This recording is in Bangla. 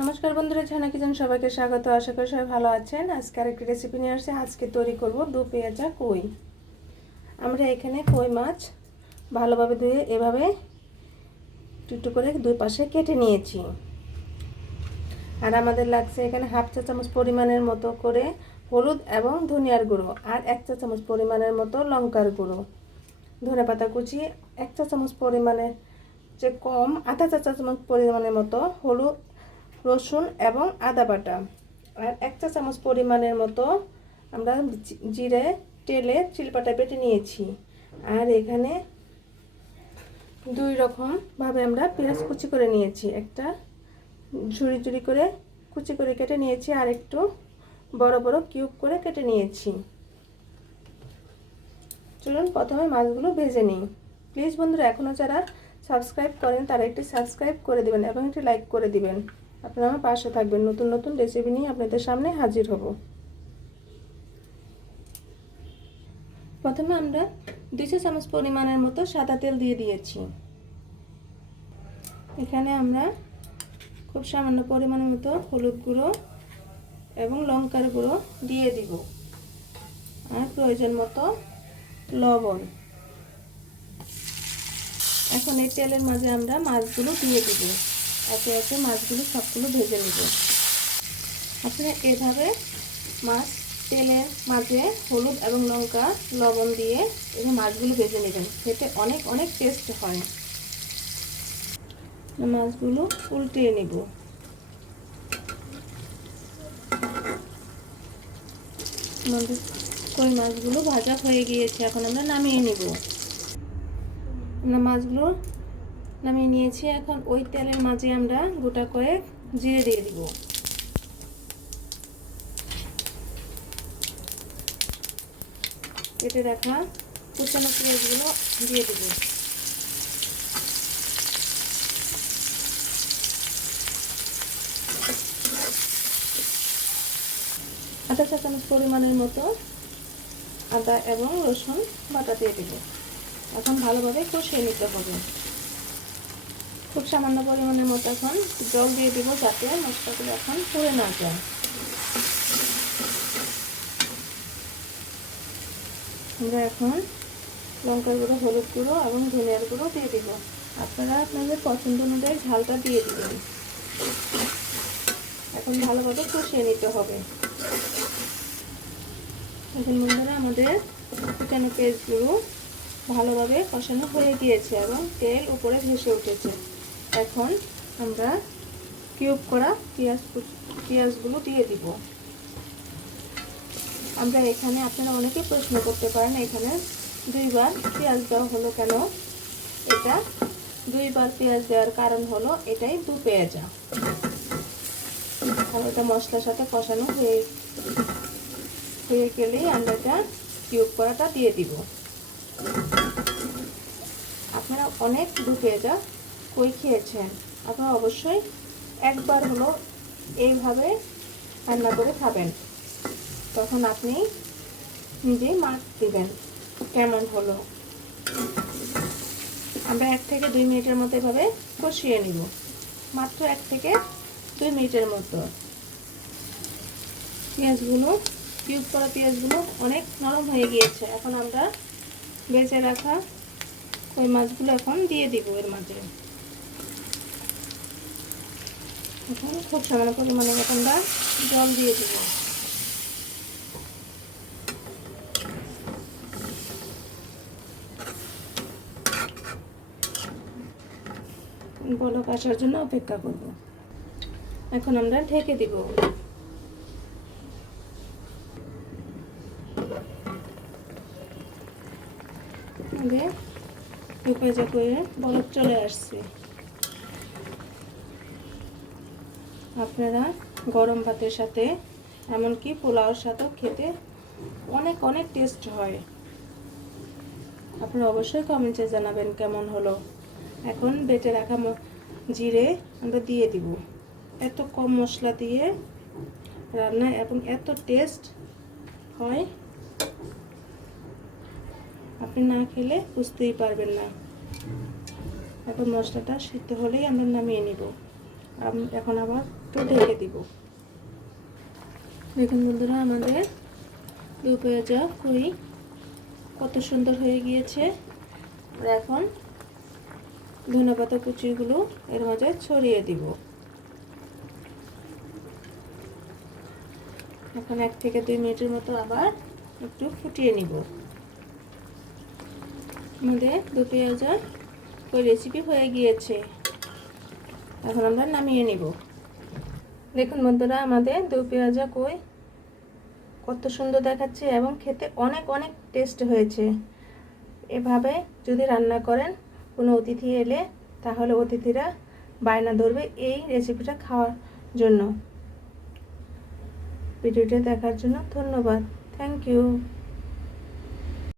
নমস্কার বন্ধুরা, ঝানা কিচেন সবাইকে স্বাগত। আশা করি সবাই ভালো আছেন। আজকে আরেকটি রেসিপি নিয়ে আসছে। আজকে তৈরি করব দু পেঁয়াজা কই। আমরা এখানে কই মাছ ভালোভাবে ধুয়ে এভাবে টুকটু করে দুই পাশে কেটে নিয়েছি। আর আমাদের লাগছে এখানে হাফ চা চামচ পরিমাণের মতো করে হলুদ এবং ধনিয়ার গুঁড়ো আর এক চা চামচ পরিমাণের মতো লঙ্কার গুঁড়ো। ধনে পাতা কুচি, এক চা চামচ পরিমাণের যে কম, আধা চা চামচ পরিমাণের মতো হলুদ রসুন এবং আদা বাটা। আর এক চা চামচ পরিমাণের মতো আমরা জিরে তেলে চিলপাটা বেটে নিয়েছি। আর এখানে দুই রকম ভাবে আমরা পেঁয়াজ কুচি করে নিয়েছি। একটা ঝুড়ি ঝুড়ি করে কুচি করে কেটে নিয়েছি আর একটু বড় বড় কিউব করে কেটে নিয়েছি। চলুন প্রথমে মাছগুলো ভেজে নিই। প্লিজ বন্ধুরা এখনও যারা সাবস্ক্রাইব করেন তারা একটি সাবস্ক্রাইব করে দিবেন এবং একটি লাইক করে দিবেন। আপনারা আমার পাশে থাকবেন। নতুন নতুন রেসিপি নিয়ে আপনাদের সামনে হাজির হব। প্রথমে আমরা দুইশো চামচ পরিমাণের মতো সাদা তেল দিয়ে দিয়েছি। এখানে আমরা খুব সামান্য পরিমাণের মতো হলুদ গুঁড়ো এবং লঙ্কার গুঁড়ো দিয়ে দিব। আর প্রয়োজন মতো লবণ। এখন এই তেলের মাঝে আমরা মাছগুলো দিয়ে দিব। একে একে মাছগুলো সবগুলো ভেজে নেব। আপনারা এভাবে মাছ তেলের মাঝে হলুদ এবং লঙ্কা, লবণ দিয়ে এই মাছগুলো ভেজে নেবেন। খেতে অনেক অনেক টেস্ট হয়। মাছগুলো উল্টিয়ে নেব। কই মাছগুলো ভাজা হয়ে গিয়েছে, এখন আমরা নামিয়ে নেব। মাছগুলো নামিয়ে নিয়েছি। এখন ওই তেলের মাঝে আমরা গোটা করে জিরে দিয়ে দিব। কেটে রাখা কুচানো পেঁয়াজগুলো দিয়ে দেব। আধা চা চামচ পরিমাণের মতো আদা এবং রসুন বাটা দিয়ে দেব। এখন ভালোভাবে কষিয়ে নিতে হবে। খুব সামান্য পরিমাণের মতো এখন জল দিয়ে দিব যাতে মশলাগুলো এখন পুড়ে না যায়। আমরা এখন লঙ্কার গুঁড়ো, হলুদ গুঁড়ো এবং ধনিয়ার গুঁড়ো দিয়ে দিব। আপনারা আপনাদের পছন্দ অনুযায়ী ঝালটা দিয়ে দিবেন। এখন ভালোভাবে কষিয়ে নিতে হবে। এখন বন্ধুরা, আমাদের চিকেন পেস্টগুলো ভালোভাবে কষানো হয়ে গিয়েছে এবং তেল উপরে ভেসে উঠেছে। এখন আমরা কিউব করা পেঁয়াজ পেঁয়াজগুলো দিয়ে দিব। আমরা এখানে আপনারা অনেকে প্রশ্ন করতে পারেন, এখানে দুইবার পেঁয়াজ দেওয়া হলো কেন? এটা দুইবার পেঁয়াজ দেওয়ার কারণ হলো এটাই দু পেঁয়াজা। আর এটা মশলার সাথে কষানো হয়ে হয়ে গেলেই আমরা এটা কিউব করাটা দিয়ে দিব। আপনারা অনেক দু পেঁয়াজা কই খেয়েছেন? আপনারা অবশ্যই একবার হলো এইভাবে রান্না করে খাবেন। তখন আপনি নিজেই মার্ক দিবেন, কেমন হলো। আমরা এক থেকে দুই মিনিটের মতো এভাবে কষিয়ে নিব। মাত্র এক থেকে দুই মিনিটের মতো। পেঁয়াজগুলো কিউব করা পেঁয়াজগুলো অনেক নরম হয়ে গিয়েছে। এখন আমরা বেঁচে রাখা ওই মাছগুলো এখন দিয়ে দিব এর মাঝে। এখন খুব সামান্য পরিমাণে আমরা জল দিয়ে দিব। বলক আসার জন্য অপেক্ষা করব। এখন আমরা ঢেকে দিব। পেঁপে করে চলে আসছে। আপনারা গরম ভাতের সাথে, এমনকি পোলাওর সাথেও খেতে অনেক অনেক টেস্ট হয়। আপনারা অবশ্যই কমেন্টে জানাবেন কেমন হলো। এখন বেটে রাখা জিরে আমরা দিয়ে দিব। এত কম মশলা দিয়ে রান্না এবং এত টেস্ট হয়, আপনি না খেলে বুঝতেই পারবেন না। এখন মশলাটা সিদ্ধ হলেই আমরা নামিয়ে নিব। আম- এখন আবার একটু ঢেকে দিব। দেখুন বন্ধুরা, আমাদের দু পেঁয়াজা কই কত সুন্দর হয়ে গিয়েছে। এখন ধনেপাতা কুচিগুলো এর মাঝে ছড়িয়ে দিব। এখন এক থেকে দুই মিনিটের মতো আবার একটু ফুটিয়ে নিব। আমাদের দু পেঁয়াজা ওই রেসিপি হয়ে গিয়েছে। এখন আমরা নামিয়ে নিব। দেখুন বন্ধুরা, আমাদের দু পেঁয়াজা কই? কত সুন্দর দেখাচ্ছে এবং খেতে অনেক অনেক টেস্ট হয়েছে। এভাবে যদি রান্না করেন, কোনো অতিথি এলে তাহলে অতিথিরা বায়না ধরবে এই রেসিপিটা খাওয়ার জন্য। ভিডিওটা দেখার জন্য ধন্যবাদ। Thank you